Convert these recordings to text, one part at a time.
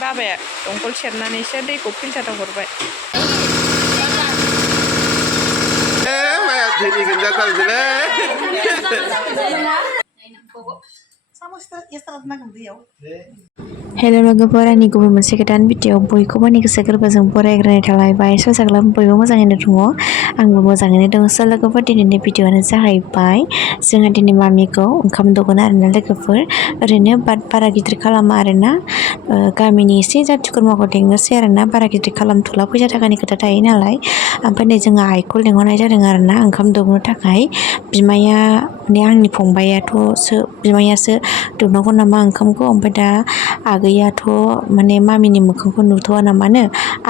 बाबाया दंखल सेरनानैसो दैखौ फिल्टाराव हरबाय हेलो लोगोफोर आंनि गुबुन मोनसे गोदान भिडिअ बयखौबो आंनि गोसो गोरबोजों बरायग्रोनाय थालायबाय सजाग्ला बयबो मोजाङैनो दङ आंबो मोजाङैनो दङ स' लोगोफोर दिनैनि भिडिअआनो जाहैबाय जोंहा दिनै मामिखौ ओंखाम दौगोन आरोना लोगोफोर ओरैनो बारा गिदिर खालामा आरोना गामिनि एसे जाथि खुरमाखौ लेंनोसै आरोना बारा गिदिर खालामथ'ला फैसा थाखानि खोथा थायो नालाय ओमफ्राय नै जोंहा आइखौ लेंहरनाय जादों आरोना ओंखाम दौनो थाखाय बिमाया माने आंनि फंबायाथ'सो बिमायासो दौनांगौ नामा ओंखामखौ ओमफ्राय दा आगैयाथ' माने मामिनि मोखांखौ नुथ'वा नामानो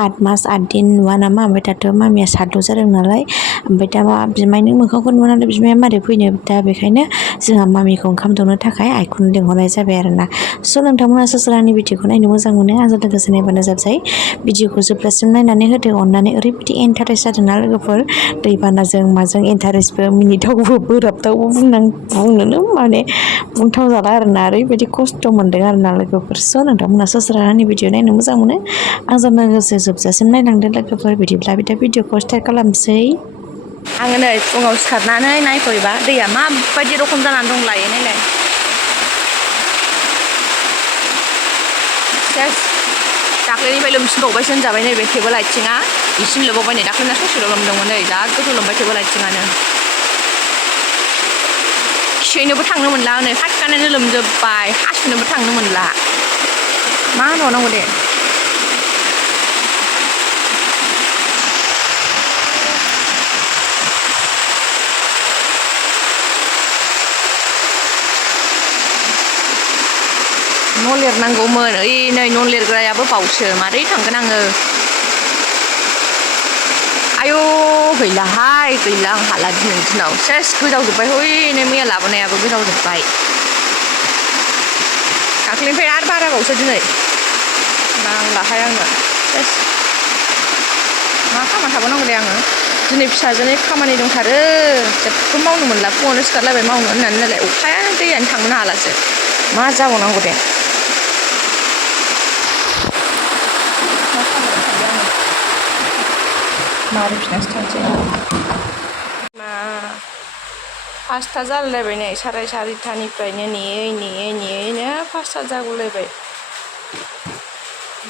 8 मास 8 दिन नुवा नामा ओमफ्राय दाथ' मामिया साद' जादों नालाय ओमफ्राय दा बिमायनि मोखांखौ नुवा नालाय बिमाया मारै फैनो दा बेखायनो जोंहा मामिखौ ओंखाम दौनो थाखाय आइखौनो लेंहरनाय जाबाय आरोना स' नोंथांमोना सोरनि भिडिअखौ नायनो मोजां मोनो आंजों लोगोसे नायबानो जाबाय भिडिअखौ जोबजासिम नायनानै होदो अननानै ओरैबायदि इन्टारेस्ट जादोंना लोगोफोर दैबानाजों माजों इन्टारेस्टबो मिनिथावबो बोराबथावबो बुंनोनो माने बुंथाव जाला आरोना ओरैबायदि खस्थ' मोनदों आरोना लोगोफोर स' नोंथांमोना आंनि भिडिअ नायनो मोजां मोनो आंजों लोगोसे जोबजासिम नायलांदो लोगोफोर बिदिब्ला दा भिडिअखौ स्टार्ट खालामसै आङो नै फुङाव सिखारनानै नायफैबा दैया माबायदि रखम जानानै दं लायो नायलाय सेस दाख्लैनिफ्राय लोमसिनबावबायसो होनजाबाय नैबे टेबोल आथिङा इसिम लोमबावबाय नै दाख्लैना ससेल' लोमदोंमोन नै जा गोथौ लोमबाय टेबोल आथिङानो खिहैनोबो थांनो मोनला नै फाटकानानो लोमजोब्बाय हासुनोबो थांनो मोनला मा होनबावनांगौ दे न' लिरनांगौमोन ओइ नै न' लिरग्रायाबो बावसो मारै थांगोन आङो आयौ गैलाहाय गैला आं हाला दिनैनि दिनाव सेस गोजावजोब्बाय हनै मैया लाबोनायाबो गोजावजोब्बाय दाख्लैनिफ्राय आरो बाराबावसो दिनै नांलाहाय आंनो सेस मा खालामना थाबावनांगौ दे आङो दिनै फिसाजोनि खामानि दंथारो जेबो मावनो मोनला फुङावनो सिखारलायबाय मावनो होननानै नालाय अखायानो दैयानो थांनो हालासो मा जाबावनांगौ दे मारै फिनासो थांसै मा 5ता जालायलायबाय नै 4:30निफ्रायनो नेयैनो 5ता जागुलायबाय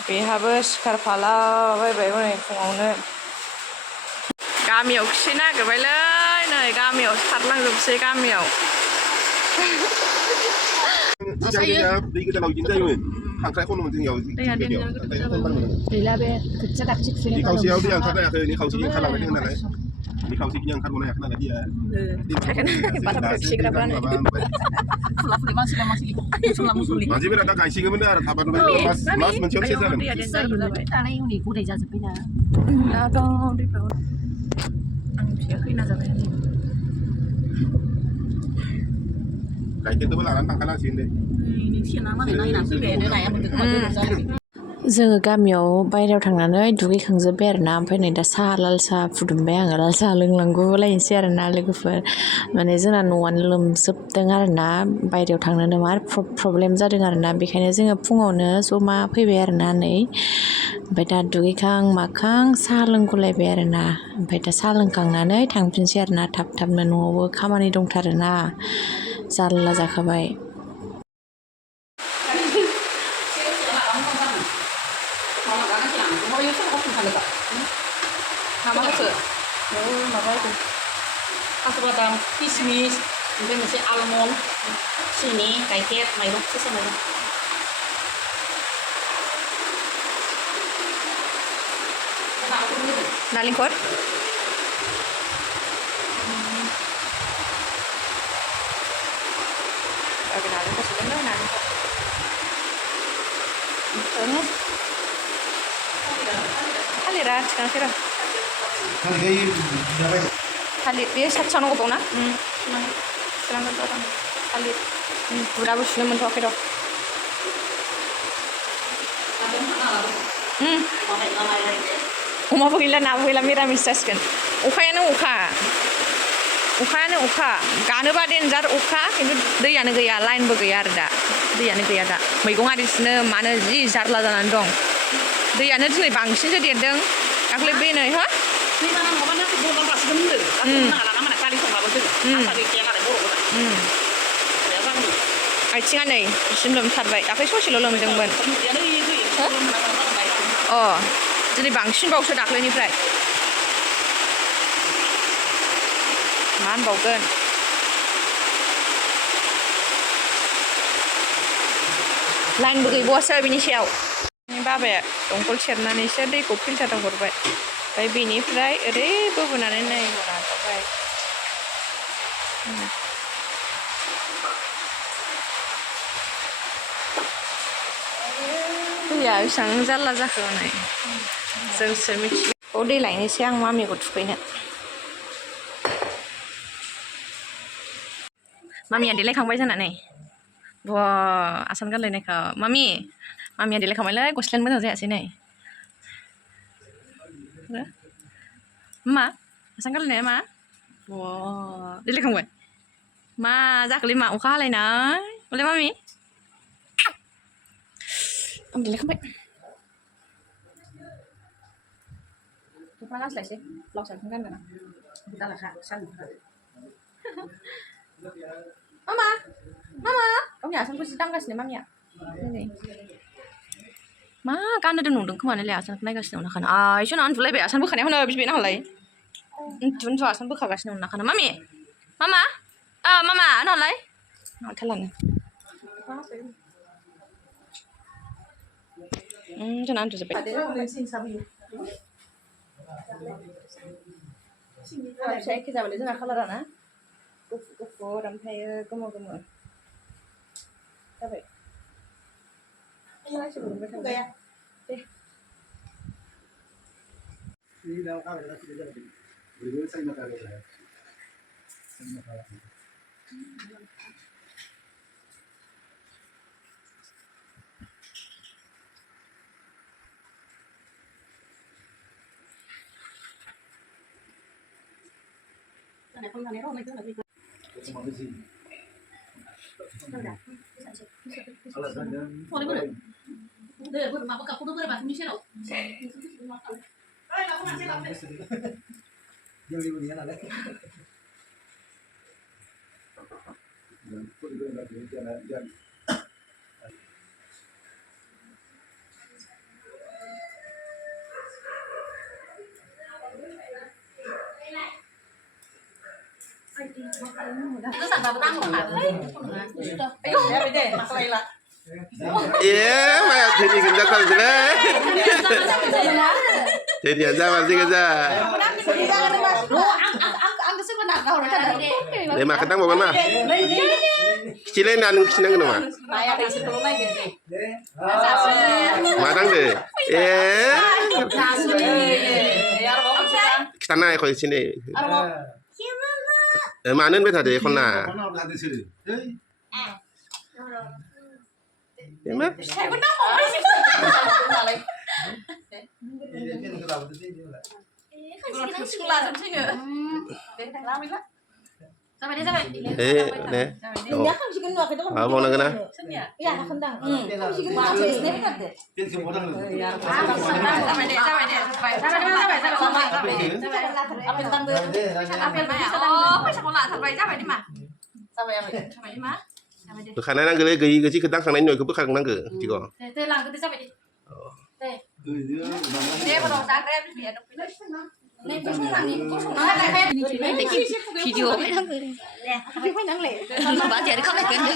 बेहाबो सिखारफालाबायबाय हनै फुङावनो गामियाव खिहै नागिरबायलै नै गामियाव सारलांजोबसै गामियाव खांख्राइ खनोमोन जोंनियाव गैला बे खोथिया दाख्लि खुबैनाय खावसेयाव दैया ओंखारलायाखै नै खावसेजों ओंखारलांबाय नालाय बे खावसेखिनिया ओंखारबावनो हायाखै नालाय दैया मानसिफोरा दा गायसिगौमोन आरो थाबानो मास मोनसेयाव सेस जागोन गाइखेरखौबो लानानै थांखानांसिगोन दे जोङो गामियाव बायहेरायाव थांनानै दुगैखांजोब्बाय आरोना ओमफ्राय नै दा लाल साहा फुदुंबाय आङो लाल साहा लोंलांगौलायनोसै आरोना लोगोफोर माने जोंना न'आनो लोमजोबदों आरोना बायहेरायाव थांनोनो मार प्रब्लेम जादों आरोना बेखायनो जोङो फुङावनो जमा फैबाय आरोना नै ओमफ्राय दा दुगैखां माखां साहा लोंगुलायबाय आरोना ओमफ्राय दा साहा लोंखांनानै थांफिनसै आरोना थाबनो न'आवबो खामानि दंथारोना जारला जाखाबाय काजु बादाम किसमिस ओमफ्राय मोनसे आलमन्ड सिनि गाइखेर माइरं जोसा माइरं नालेंखर थालिरा थिखांसै र' थालिर बे साथिसावनांगौ बाव ना थिखांगोन र' थालिर बुराबो सुनो मोनथ'वाखै र' अमाबो गैला नाबो गैला मिरामिस जासिगोन अखायानो अखा गानोबा देन्जार अखा खिन्थु दैयानो गैया लाइनबो गैया आरो दा दैयानो गैया दा मैगं आरि सुनो मानो जि जारला जानानै दं दैयानो दिनै बांसिनसो देरदों दाख्लै बे नै हो आथिङा नै बिसिम लोमथारबाय दाख्लै ससेल' लोमदोंमोन अ दिनै बांसिनबावसो दाख्लैनिफ्राय मा होनबावगोन लाइनबो गैबावासो बिनि सायाव बाबाया दंखल सेरनानैसो दैखौ फिल्टाराव हरबाय ओमफ्राय बेनिफ्राय ओरै बोबोनानै नै नाजाबाय दैया बेसेबां जारला जाखो नै जोंसो मिथिगौ दै लायनोसै आं मामिखौ थुखैनो मामिया देलायखांबाय जानानै बा आसान गानलायनायखौ मामिया देलायखांबायलै गस्लायानो मोजां जायासै नै मा आसान गानलायनाया मा बा देलायखांबाय मा जाखोलै मा अखा हालायनाय हरलाय मामि आं देलायखांबाय दख'ना गानस्लायसै ब्लाउस आथिं गानगोन Mama गावनि आसानखौ जि दांगासिनो मामिया मा गाननो दोनदों खोमानोलै आसानखौ नायगासिनो नाखानो आइसो ना उन्दुलायबाय आसान बोखानाया हनै बिबै नाहरलाय उन्दु आसान बोखागासिनो नाखानो मामि मामा नाहरलाय नाहरथारलानो जोंना उन्दुजोब्बाय फिसा एखे जाबायलै जोंना कालाराना गुफुर ओमफ्रायो गोमो जाबाय Itu sampai petang loh nggak? Ayo, deh, masalah lah. Iya, mày thì mình ra còn gì đấy. Thì ra vào gì cái ra. Để mà cái tăng một con mà. Chỉ lên ăn chỉ năng cái nào mà. Mà tăng được. Kita naik kalau di sini. Mana nih tadi kona? Ya mak. Saya pernah mau di situ. Sekolah sampai sini. Sampai dia sampai. Nih. Ya kan sih kenal kita kan. Abang nak kena? Iya, nak kendang. Kan sih kenal sini kan deh. Sampai dia. Apel tangga. Apel mana? Oh, pas sekolah sampai di mana? Sampai di mana? Karena nang gede gede sih kedang sang nanya ke bukan nang gede juga. Teh lang kita sampai di. Teh. Dia pada saat rem dia ada pindah. Nih kosong lagi, kosong lagi. Video apa yang gede? Tapi apa yang leh? Coba jadi kamu gede.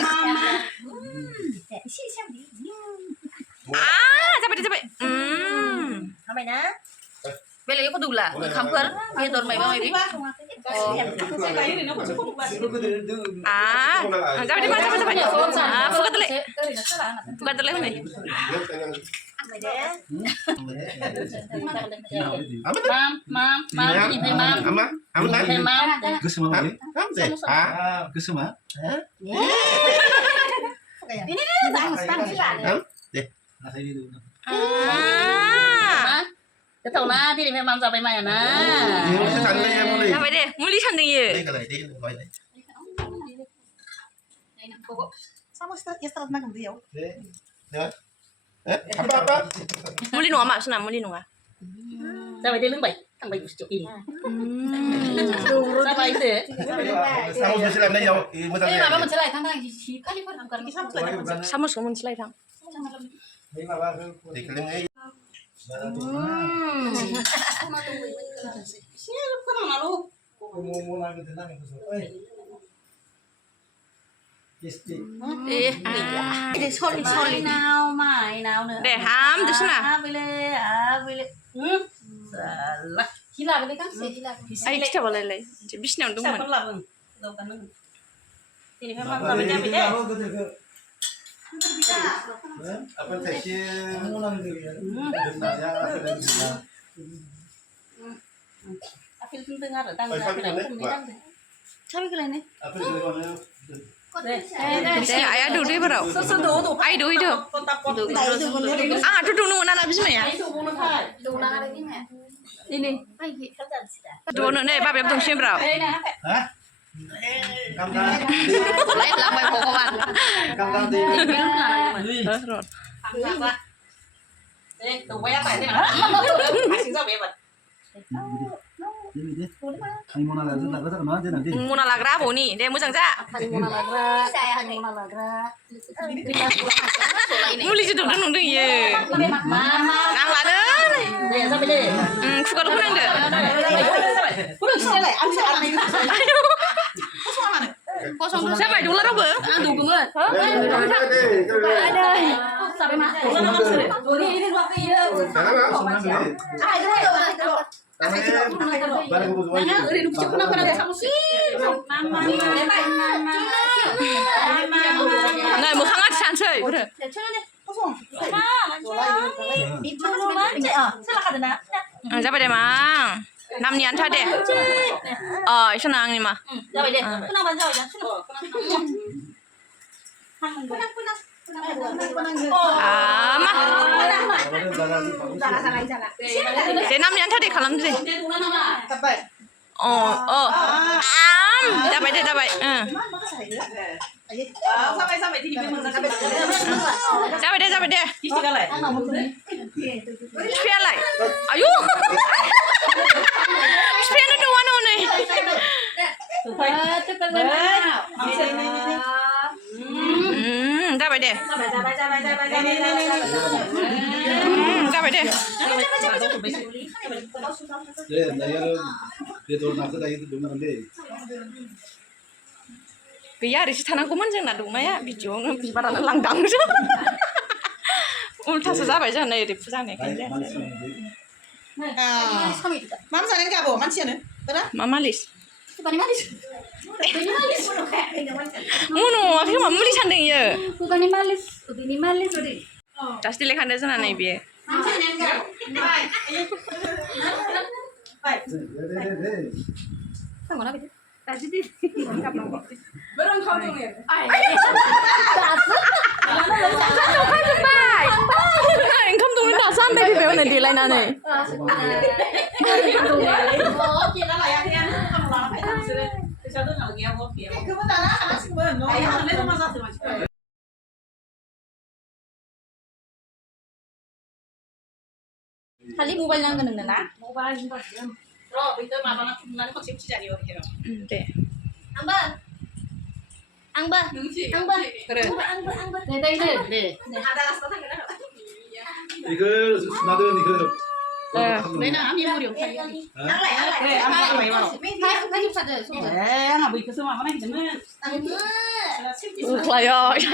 Sampai. Sampai na. Bây giờ có đủ là khám phá bây giờ mày bao mày đi sampai di mana buka tele nih गोथावना दिनै माम जाबाय मायाना Ini santai mulai. जाबाय दे मुलि सानदों इयो Ini kalau ini mulai. Sama istirahat makan dia. Apa? मुलि नङा मासुना मुलि नङा जाबाय दे लोंबाय थांबाय गुसु ini जाबाय दे Kamu bisa lihat ya, eh माबा मोनसे लायथां si खालिफोर बुkan सामसखौ मोनसेलाय थां Dikeling sorry nào mày nào nữa deh ham desuna salah gila kan kan gila ayo kita balai bisnaयाव दंमोन siapa labeng lakukan ini memang namanya beda apa teksnya apil penting ada tangga sampai ke lainnya apa itu deh ayah duduk di berau ayo duduk hidup ah duduk nunggu anak bismaya ini duduk nunggu deh bapak tunggu sih berau lain lah bapak kawan tuh banyak apa ini asing sama ya Muna lagra apa nih? Dia musang sa. saya hanya mau lagra Muli itu dong dong ye. Nang lada. deh sampai deh Suka lu nang deh. Kosong siapa dulu lah be? aduh gemet ada sampai mak ini dua kilo Nggak mau hangat santai. Udah. Siapa deh mang? Namanya anta deh. Oh, itu nang ni mah. Mah. Saya namanya anta deh kalam deh. Oh. Dapat deh dapat. Dapat deh. Spia lai. Ayo. Spia nu dua nu nih. Dapat deh. Dapat deh. Gaya di sana aku manjang nado maya bijong bibaran langgang aja. Ulta sezabai aja nih ripsa nih kan. Mam sana ni apa? Manusia ni? Mamalis. bukan malis Muno, akhirnya mama muli sandeng ya. bukan malis ini malis Tas dilek handa sana nih biye. Kamu apa itu? Berang kau dong ya. Income tuh nggak sampai di bawah nanti lain aneh. Oh, kita lah ya yang kamu lawan kayak hasilnya. Satu nggak lagi apa ya? Kebetulan anak sih benar. Ayah itu masa tuh macam. Kali mobile nang ganun na? Mobile nang ganun. Bro, ito mabang nanti konsepsi jadi orang kira. Deh. Angba. Angba. Keren. Angba. Deh. Ada rasa tak kena? 이거 나도 이거 Bena kami murid. Kayu saja. Nggak boleh kesel mana kita men. Lah ya, ya.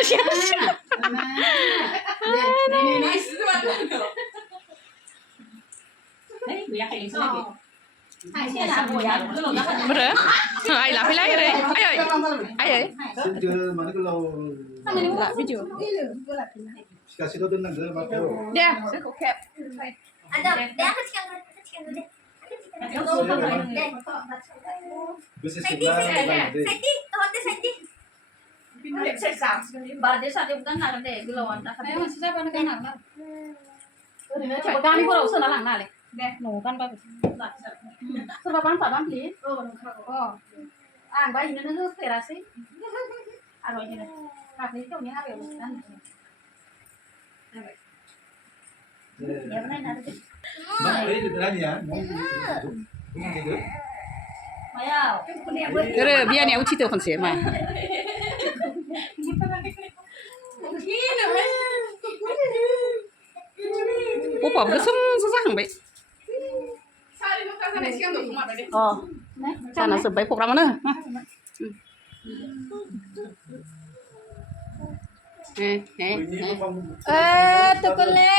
Bener? Ay lah pilih aja deh. Ayo. 그 많이 걸로 Lah video. kasih tuh dengan gue makanya Dia. Ada, dia kecil deh. bisa sebelah Bardes ada bukan nak deh, gelawan tak. Masih siapa nak nak? ओरैनो थेवबो गामिफोराव सोना लांनो हाले दे न'आव गानबाबो सोरबा बानफा बानफि नंखागौ आं बायनोनो होफेरासै आगोलनिनो दाख्लै खेवनि हाबायावसो गानदों 그래 미안해 우치도 건세 마 오빠 그 성수상배 자나 서배 포그라마는 tukulnya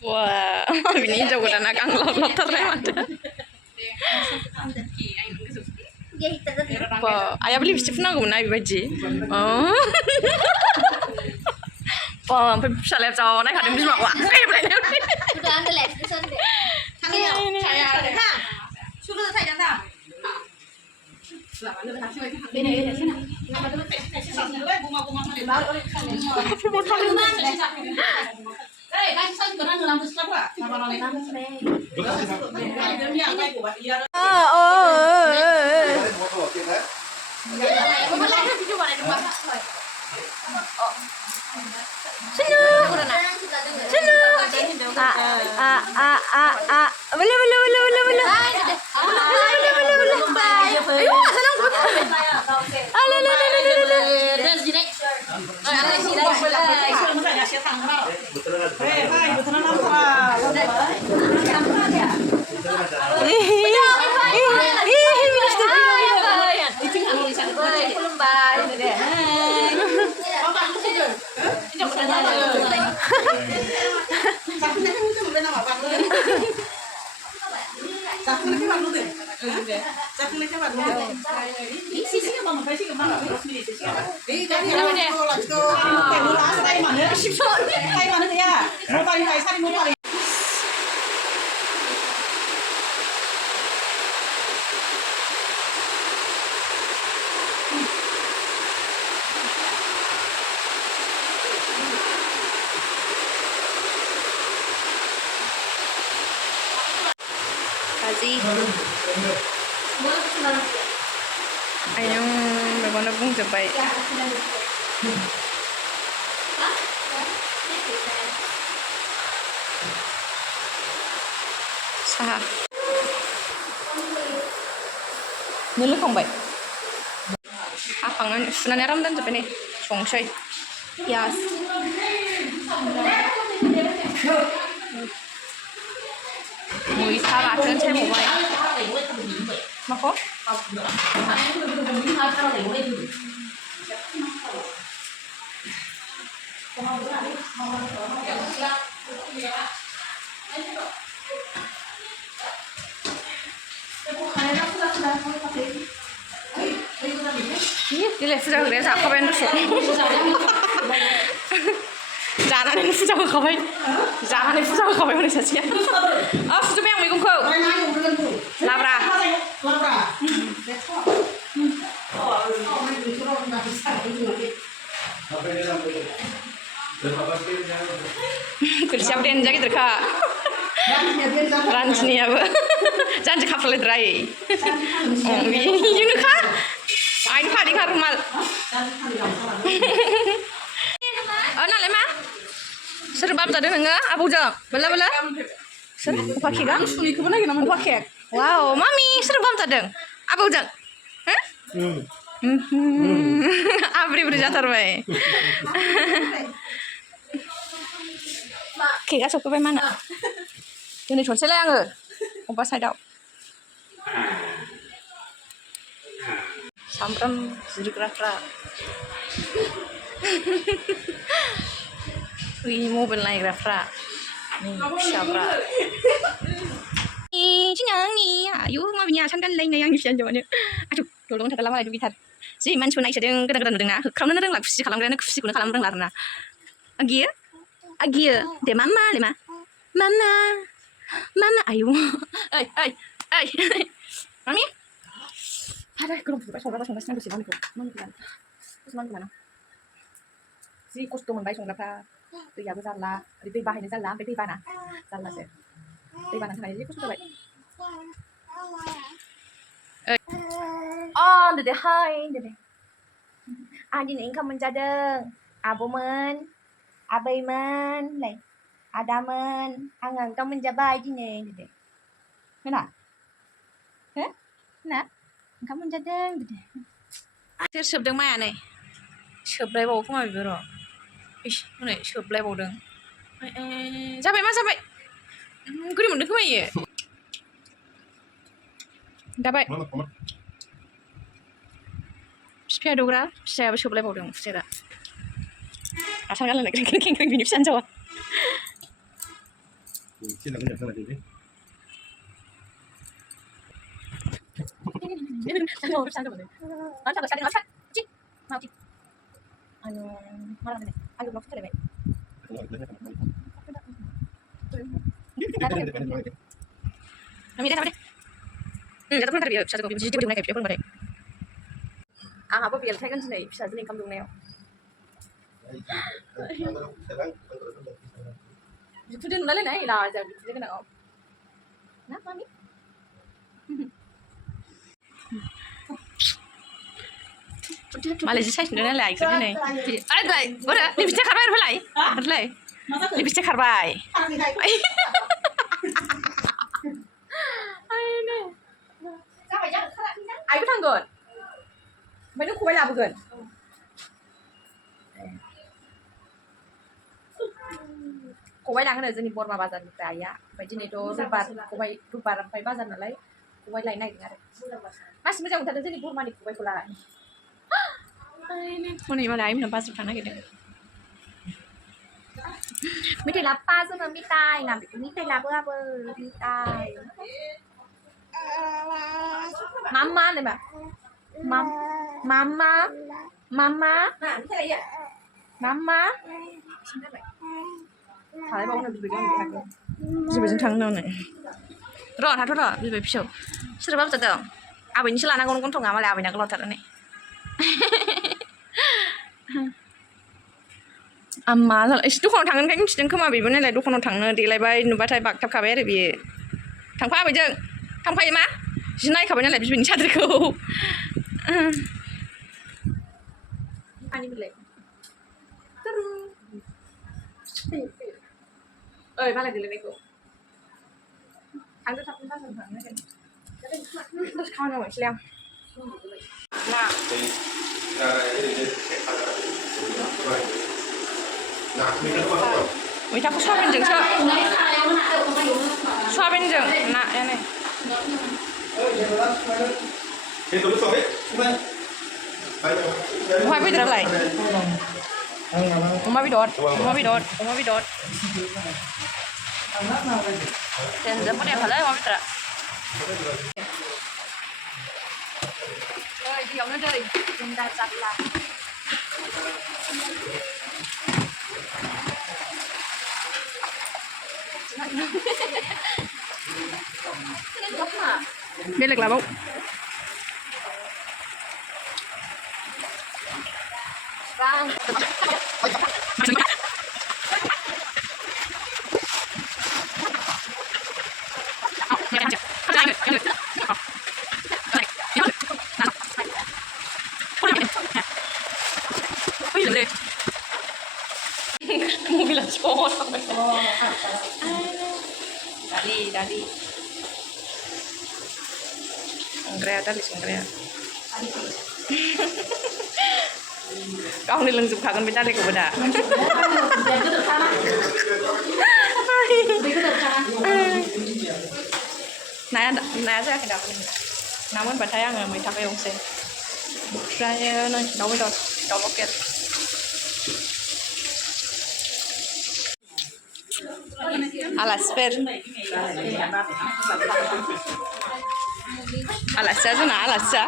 Wah, ini jauh dan agak ngelot-lotot mata. Wah, ayah beli biskuit nggak guna ibu baji. Oh, wah, sampai salah jauh, naik kadang bisa wah, kayak berani. Udah anda lihat di sana deh. sudah saya datang Kasih. Ayong bagaimana pun sampai. Sah. Nulu kong bay. Apangan sebenarnya ram dan sampai nih. Songshay. Yes. Mùi xa bạc trên xe một vậy mà có đi lên phu gia để dạo không bên số giá này phu gia không bên giá này phu gia không bên này sao chứ à phu gia mấy người cũng không labra kerja berian jadi terka ranjni apa janji kapal dry oh ini kah ain kah di karumal Nah, lema. Serbam tadi enggak? Apa udah? Bela. Ser, pakai gang? Pakai. Wow, mami, serbam tadi. Apa udah? Hah? Abri berjatar baik. Kira suka mana? Ini cuma selai angge. Umpas saya tahu. Sampram sedikit rata. Wih, mobil naik Rafra. Nih, siapa? Ini, ayo ngabinya kan lain yang bisa jawabannya. Aduh, tolong tak lama lagi kita. Si mancu naik sedang kadang-kadang dengar. Kalau nang lah kusi kalau nang kusi kuna kalau nang larna. Agi, de mama, mama, ayo. Ay. Mami. Ada, kalau pas nang kusi mami. Mami kan. Terus mami mana? जि खस्थ' मोनबाय संग्राफ्रा दैयाबो जारला ओरै दै बाहायनो जारला ओमफ्राय दै बाना जारलासो दै बानानि थाखाय जि खस्थ' जाबाय dede hai dede दिनै ओंखाम मोनजादों आब'मोन आबैमोन नै आदामोन आङो ओंखाम मोनजाबाय दिनै dede होना हो ना ओंखाम मोनजादों dede सोर सोबदों माया नै सोबलायबावो खोमा बेबो र' इस हनै सोबलायबावदों जाबाय मा जाबाय गोदै मोनदों खोमा इयो जाबाय फिफाया दौग्रा फिसायाबो सोबलायबावदों खुसेरा आसान गानलायनाय खेंख्रें खेंख्रें बिनि फिसा हिन्जावा आंहाबो बेलथायगोन दिनै फिसाजोनि ओंखाम दौनायाव बिखुनजो नुलायलायनाय लाजा बिखुनजो गोनाङाव ना मामि मालाय जि साइसनुदों नालाय आइखौ दिनै आरोलाय बोरो लिपस्टिक खारबाय होलाय ओरैलाय लिपस्टिक खारबाय आइबो थांगोन ओमफ्राय नों खबाइ लाबोगोन खबाइ लाङोनो जोंनि बरमा बाजारनिफ्राय आइया ओमफ्राय दिनैथ' रबिबार ओमफ्राय बाजार नालाय खबाइ लायनो नागिरदों आरो मासि मोजां मोनथारदों जोंनि बरमानि खबाइखौलाय हनै मालाय आइमोनहा बाजाराव थांनो नागिरदों मेथाइ लाबोफा जोङो मेथाइ ना मेथाइ लाबोआबो मेथाइ मामा होनोबा मामा मामा मामा थालायबावनो बिबैजों थांनो होननानै र' थाथ' र' बिबै फिसौ सोरबा बुजादों आबैनिसो लानांगौ गन्थङा मालाय आबैना गोलावथार नै आम्मा एसे दखानाव थांगोनखाय मिथिदों खोमा बेबो नालाय दखानाव थांनो देलायबाय नुबाथाय बागथाबखाबाय आरो बियो थांफा आबैजों थांफायो मा जि नायखाबाय नालाय बिबैनि साद्रिखौ ओइ मालाय देलायनायखौ थांदो थाबनो बाजाराव थांनो नागिरदों दसे खामानि मावनोसैलाय आं मैथाखौ सवाबिनजोंसो सवाबिनजों नायानो बहाय बेदरालाय अमा बेदर Jangan pun yang halal mau mitra. Dia orang dari Jumlah Sabla. Đây là bông. Vâng. Mobil sport. Dari. Sangkrea. Kau nih langsung kangen beda lagi beda. Nah saya tidak pernah. Namun pada yang nggak mau tak yang saya. Saya nih daun loket. Alasper. Alasya sana alasya.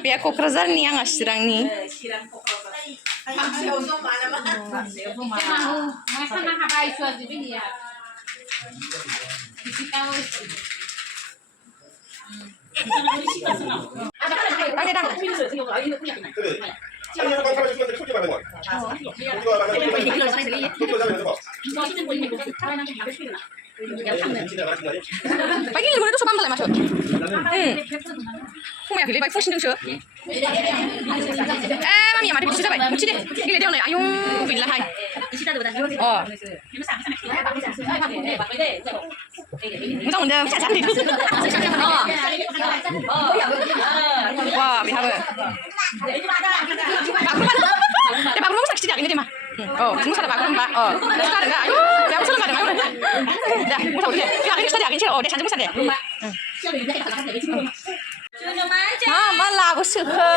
Biar Kokrazar nih yang asirang nih. Đang đang. 그래. 아니 이거 사람 죽는데 솔직히 말하는 거야. 솔직히 말하면 솔직히 말하면 뭐. Bagi ni guna tu sebab masuk. Kau yang pilih baik full sih. Mami mari kita baik. Uci deh. Ini dia orang ayung bila hai. Oh. Mudah mudah bisa cari. Wah, biar apa? Dia bagus mau saksi dia ini dia mah. Oh, semua sudah bagus mbak. Oh, sekarang enggak. Ayo, dia sudah enggak ada. Dah, mudah mudah. Dia ini sudah dia oh, dia cantik mudah deh. Malah aku suka.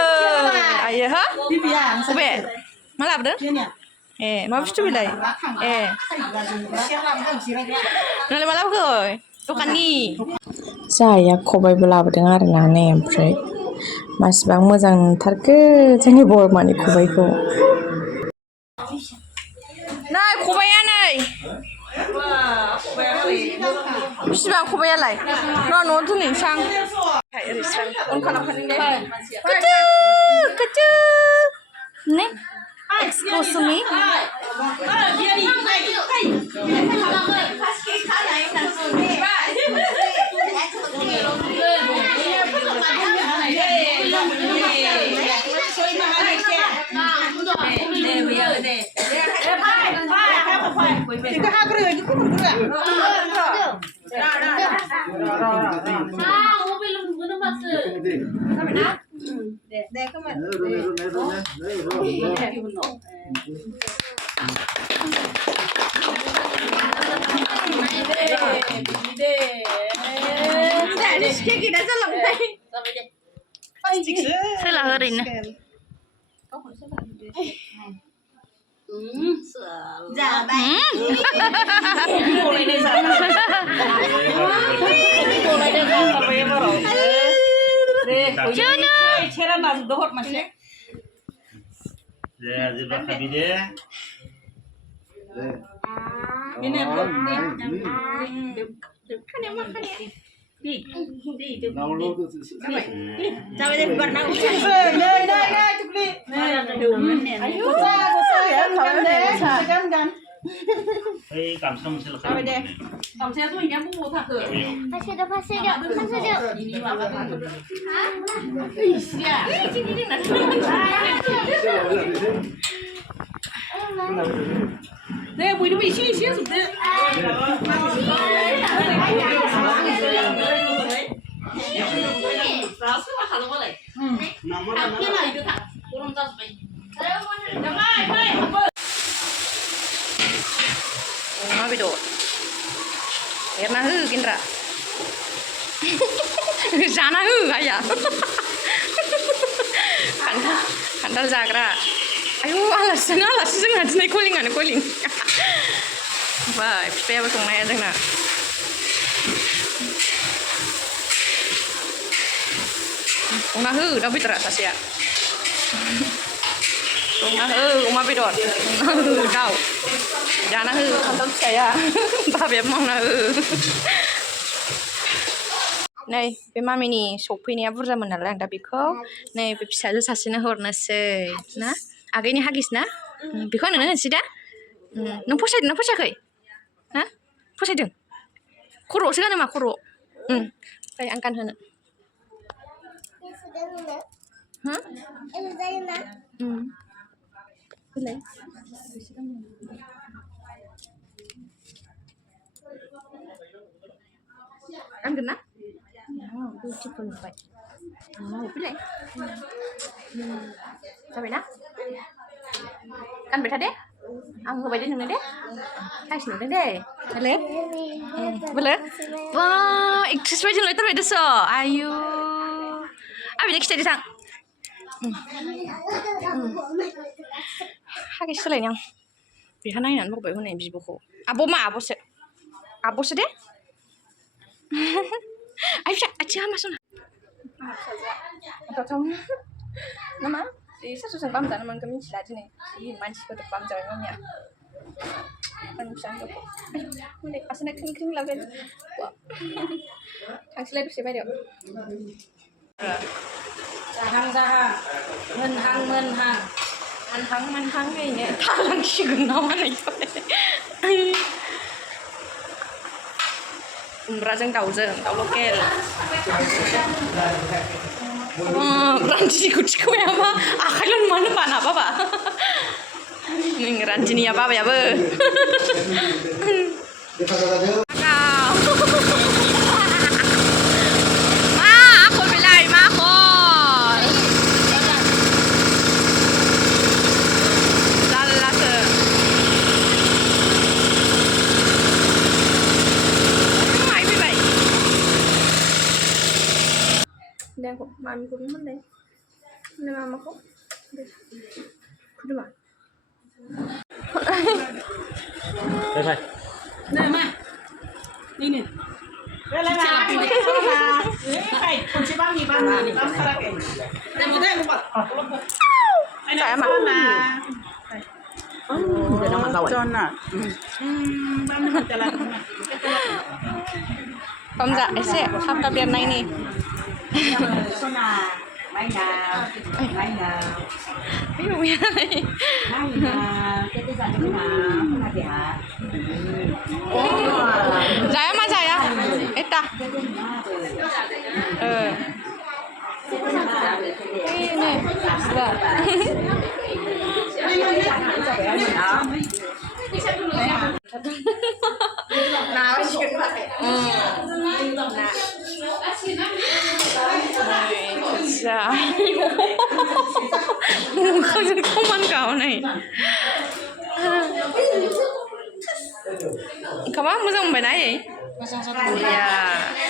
Ayah, ha? Ube, malah apa? Mau betul bila? Nanti malah apa? Tukan ni. Saya खबाइबो लाबोदों आरोना नै ओमफ्राय मासिबां मोजां नंथारगो जोंनि बरमानि खबाइखौ Nah, khobaya नै. Biसिबां खबायालाय? न' दोनै सां. ओरै सां अन खालामखादों दे. Kecil. Nih, excuse me. Thế là hơi đình này. Dạ bạn. Chưa nữa. Sao bây giờ còn đang Mau bidot. Erna Kindra. Jana ayah. Kantal jagra. Ayo alas sengaja nih calling. Baik, supaya betul naya jangan. Dah bitra sasia. Uma bidot. Kau. Jangan kantal saya. Tapi mau Nei, be mamini sopainya burzा मोन नालाय आं दा बेखौ नै बे फिसाजो सासेनो हरनोसै ना आगैनि हागिस ना बेखौ आंनो होनोसै दा नों फसायदों ना फसायाखै हा फसायदों खर'आवसो गानो मा खर'आव ओमफ्राय आं गानहोनो हा होलाय गानगोन ना beautiful नुबाय फैलाय जाबायना गानबाय था दे आं होबाय दे नोंनो दे गाइस नुदों दे हेले बोलो बा एक्ट्रेस बायदि नुलायथारबाय दस' आयु आबिनो खिथादो थां हागै सोलायनो आं बेहा नायनानै बावबाय हनै बिब'खौ आब' मा आब'सो दे Ay, aja masuk. Tahu nama? Saya susah paham dan kami silat ini. Ini masih pada paham jalannya. Kan bisa tu. Ayo, mulai asal nak kering lagi. थांसैलाय दसे बायदेव जाहां मोनहां मोनहाङैनो थालांसिगोन नामा नोंखौलाय खुमब्राजों दाउजों दाउ लकेल रान्दिनिखौ थिखोबायाबा आखाइल' नुवानो बाना बाबा रान्दिनिया बाबायाबो मा आखल बेलाय मा आखल जारलासो माइ फैबाय दे आंखौ मामिखौ मोनलाय मामाखौ खुदुमा Pemza, ese hafta biar naik nih. Jaya mah Jaya, eta. Ini, mukhanya koman kau nih. Kamu moजां मोनबाय ना ये? Ya,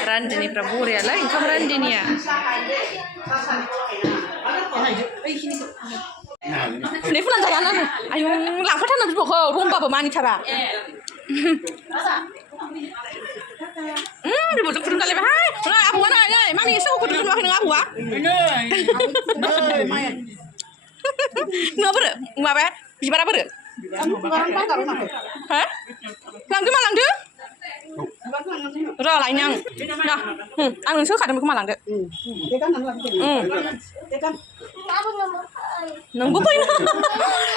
Randiनिफ्रा बरियालाय ओंखाम Randiनिया. Ini pulang jalan nih. Ayo, लांफाथारनो बिबौखौ रंबाबो मानिथारा. Biबौजों फुदुंजालायबाय हाय. आबौआ नै मामि एसे अखौ फुदुंवाखै नों आबौआ? नोंहा बोरो? माबा बिबारा बोरो? हा? लांदो मा लांदो? र' लायनो आं. ना, आं नोंसो होखादों बेखौ मा लांदो? नोंबो फैनो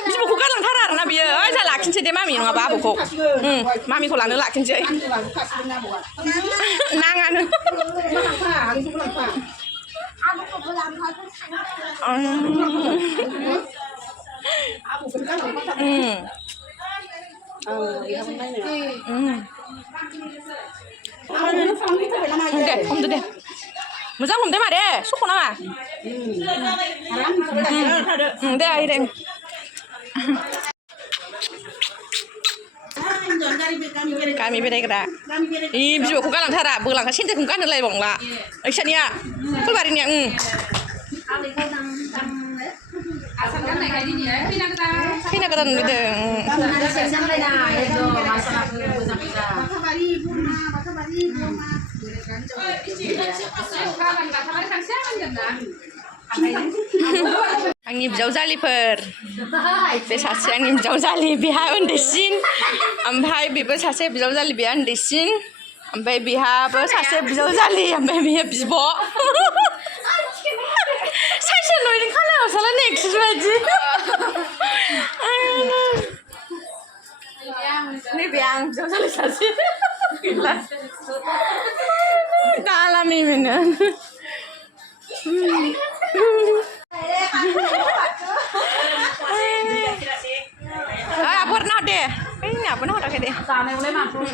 बिबौखौ गारलांथारा आरोना बियो ओइ जा लाखिनोसै दे मामि नङाबा आबौखौ मामिखौ लांनो लाखिनोसै नाङानो दे हमदो दे मोजां हमदो मा दे सख' नाङा दे आइ दे गामि बेरायग्रा बिबौखौ गालांथारा बोलांखा सेन्देलखौनो गाननो लायबावला ओइसानिया फुलबारिनिया खैना गोदान नुदों आंनि बिजावजालिफोर बे सासे आंनि बिजावजालि बेहा उन्दैसिन ओमफ्राय बेबो सासे बिजावजालि बेहा उन्दैसिन ओमफ्राय बेहाबो सासे बिजावजालि ओमफ्राय बेहा बिब' साइसा नयनि खालायाव साला नेक्सट बायदि नैबे आं बिजावजालि सासे गैला दालामि मोनो आबरना दे ini apa nak pakai deh sana boleh masuk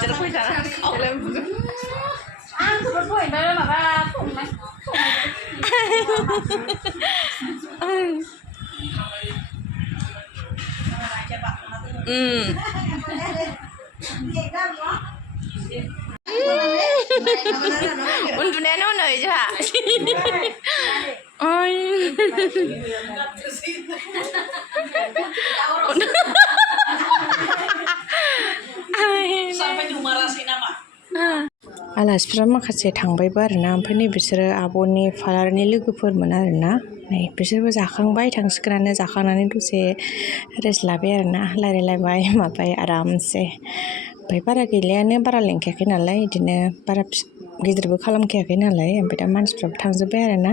jeruk jangan kau lem aku berpoin baru apa untungnya no aja. आलासिफोरा माखासे थांबायबो आरोना ओमफ्राय नै बिसोरो आब'नि फालारनि लोगोफोरमोन आरोना नै बिसोरबो जाखांबाय थांसिगोनानो जाखांनानै दसे रेस्ट लाबाय आरोना रायलायलायबाय माबाय आरामसे ओमफ्राय बारा गैलायानो बारा लेंखायाखै नालाय बिदिनो बारा गिदिरबो खालामखायाखै नालाय ओमफ्राय दा मानसिफ्राबो थांजोब्बाय आरोना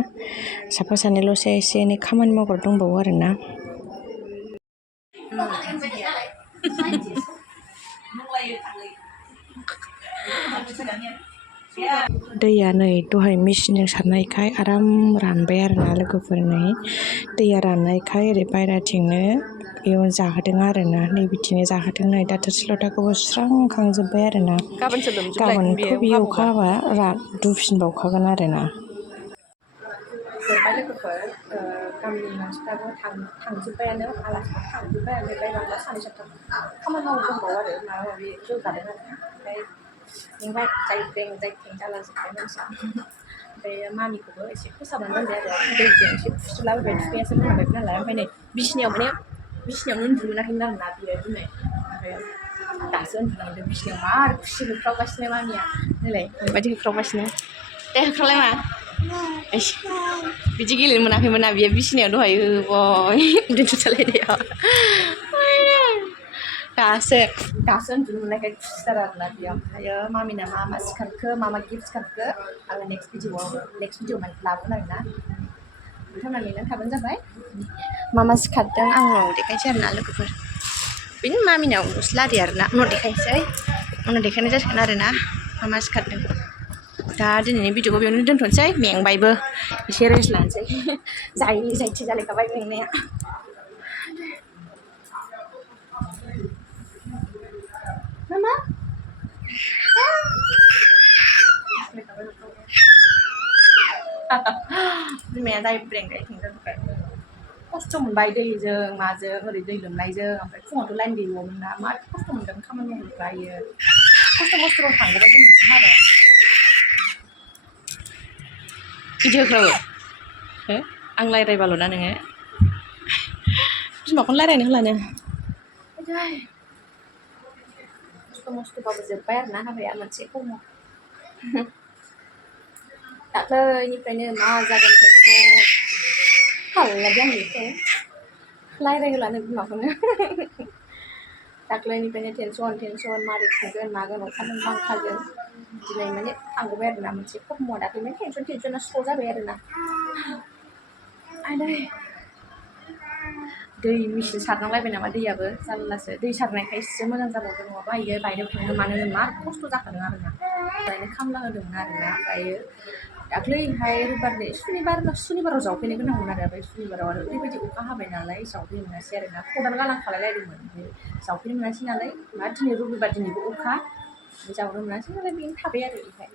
साफा सानैल'सो एसे एनै खामानि मावग्रा दंबावो आरोना दैया नै दहाय मेचिनजों सारनायखाय आराम रानबाय आरोना लोगोफोर नै दैया राननायखाय ओरै बायराथिंनो बेयाव जाहोदों आरोना नै बिथिंनो जाहोदों नै दा थोरसि लथाखौबो सुस्रांखांजोब्बाय आरोना गाबोनसो लोमजोबलायगोन गाबोनथ' बे अखा हाबा दुफिनबावखागोन आरोना जोब्बाय लोगोफोर गामिनि मानसिफ्राबो थांजोब्बायानो आलासिफोर थांजोब्बाय ओमफ्राय माबा सानै साथाम खामानि मावनो दंबावो आरो माबा माबि रोगादों आरो ओमफ्राय मेंबाय जायख्लें जालाजोब्बाय मानसिया ओमफ्राय मामिखौबो एसे फोसाबनानै दोनबाय आरो दैजों एसे फुसुलाबाय थुखैयासो मोनाबायमोन नालाय ओमफ्राय नै बिसिनायावनो उन्दुनो मोनाखैमोन आरोना बियो दिनै ओमफ्राय दासो उन्दुनो मोनदों बिसिनायाव मार खुसि होख्रावगासिनो मामिया नैलाय ओरैबायदि होख्रावगासिनो दे होख्रावलाय मा बिदि गेलेनो मोनाखैमोन ना बियो बिसिनायाव दहाय होबाय दोनथ'लायनायाव दासो उन्दुनो मोननायखाय खुसिथार आरोना बेयाव ओमफ्रायो मामिना मा सिखारखो मा गिफ्ट सिखारखो आङो नेक्स्ट भिडिअ माने लाबोगोन आरोना नोंथांमोना नेनानै थाबानो जाबाय मा सिखारदों आंनाव देखायनोसै आरोना लोगोफोर बेनो मामिनाव गस्ला आरि आरोना उनाव देखायनाय जासिगोन आरोना मा सिखारदों दा दिनैनि भिडिअखौ बेयावनो दोनथ'नोसै मेंबायबो एसे रेस्ट लानोसै जायथि जालायखाबाय मेंनाया Mama? बिमाया दायब्रें थांजोब्बाय खस्थ' मोनबाय दैजों माजों ओरै दै लोमनायजों ओमफ्राय फुङावथ' लाइन गैबावामोन ना मा खस्थ' मोनदों खामानि मावनोबा इयो खस्थ' थांगौबाय जोंनिथिं आरो बिदि होख्रावो आं रायज्लायबाल' ना नोङो बिमाखौनो रायज्लायनो होलानो खस्थ' जोब्बाय आरोना हाबाया मोनसे समाव दाख्लैनिफ्रायनो मा जागोन हालादि आं बेखौ रायज्लायहोलानो बिमाखौनो दाख्लैनिफ्रायनो टेनसन मारै थांगोन मागोन अखाजों बांखाजों दिनै माने थांगौबाय आरोना मोनसे खमाव दाख्लैनो टेनसना स्र' जाबाय आरोना आदै दै मेचिन सारनांलायबाय नामा दैयाबो जारलासो दै सारनायखायसो मोजां जाबावदों नङाबा इयो बायदेव थांनो मानो मा खस्थ' जाखादों आरोना ओरैनो खामला होदोंमोन आरोना ओमफ्रायो दाख्लैहाय सुनिबाराव जावफैनो गोनांमोन आरो ओमफ्राय सुनिबाराव आरो ओरैबायदि अखा हाबाय नालाय जावफैनो मोनासै आरोना खदाल गालांखालायलायदोंमोन ओमफ्राय जावफैनो मोनासै नालाय मा दिनै रबिबार दिनैबो अखा जावनो मोनासै नालाय बेनो थाबाय आरो बेहाय